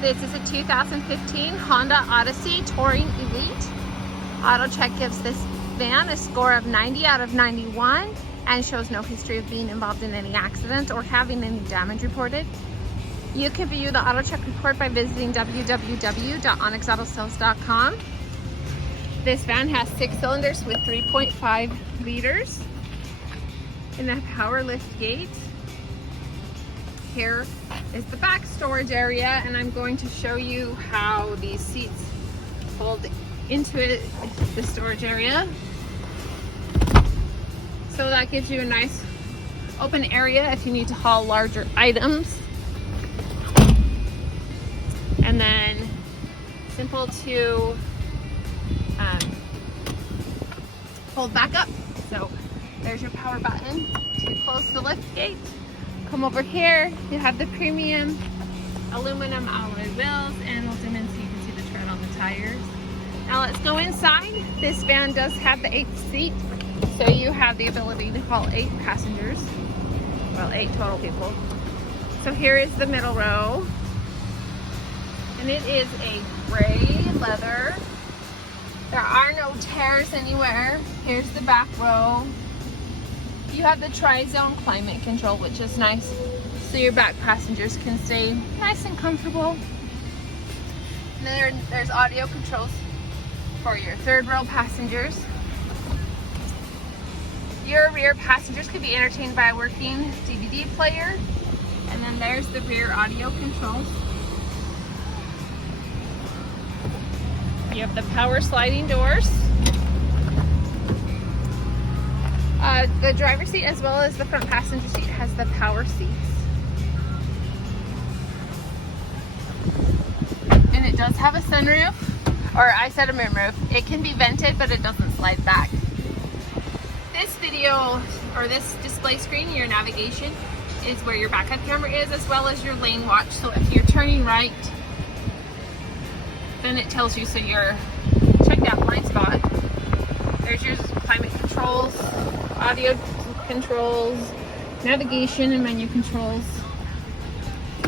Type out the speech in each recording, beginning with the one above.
This is a 2015 Honda Odyssey Touring Elite. AutoCheck gives this van a score of 90 out of 91 and shows no history of being involved in any accidents or having any damage reported. You can view the AutoCheck report by visiting www.onyxautosales.com. This van has 6 cylinders with 3.5 liters and a power lift gate. Here is the back storage area, and I'm going to show you how these seats fold into the storage area. So that gives you a nice open area if you need to haul larger items. And then simple to fold back up. So there's your power button to close the lift gate. Come over here, you have the premium aluminum alloy wheels, and we'll zoom in so you can see the tread on the tires. Now let's go inside. This van does have the 8th seat, so you have the ability to haul 8 passengers. Well, 8 total people. So here is the middle row, and it is a gray leather. There are no tears anywhere. Here's the back row. You have the tri-zone climate control, which is nice, so your back passengers can stay nice and comfortable. And then there's audio controls for your 3rd row passengers. Your rear passengers could be entertained by a working DVD player. And then there's the rear audio controls. You have the power sliding doors. The driver's seat as well as the front passenger seat has the power seats. And it does have a sunroof, or I said a moonroof. It can be vented, but it doesn't slide back. This video, or this display screen, your navigation, is where your backup camera is, as well as your lane watch. So if you're turning right, then it tells you, so you're check that blind spot. There's your climate controls, audio controls, navigation and menu controls.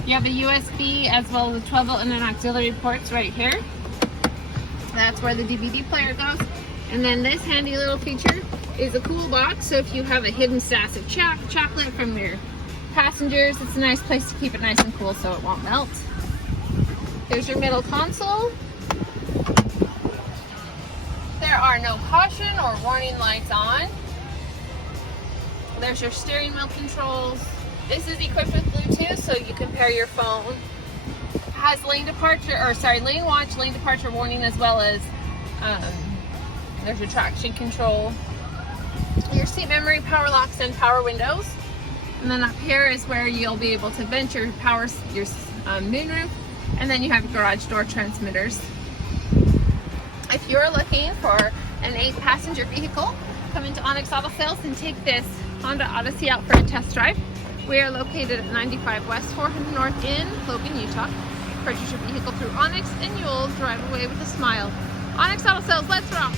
You have a USB as well as a 12-volt and an auxiliary ports right here. That's where the DVD player goes. And then this handy little feature is a cool box. So if you have a hidden stash of chocolate from your passengers, it's a nice place to keep it nice and cool so it won't melt. There's your middle console. There are no caution or warning lights on. There's your steering wheel controls. This is equipped with Bluetooth, so you can pair your phone. It has lane watch, lane departure warning, as well as there's your traction control. Your seat memory, power locks, and power windows. And then up here is where you'll be able to vent your moonroof. And then you have garage door transmitters. If you're looking for an 8-passenger vehicle, come into Onyx Auto Sales and take this Honda Odyssey out for a test drive. We are located at 95 West 400 North in Logan, Utah. Purchase your vehicle through Onyx and you'll drive away with a smile. Onyx Auto Sales, let's rock!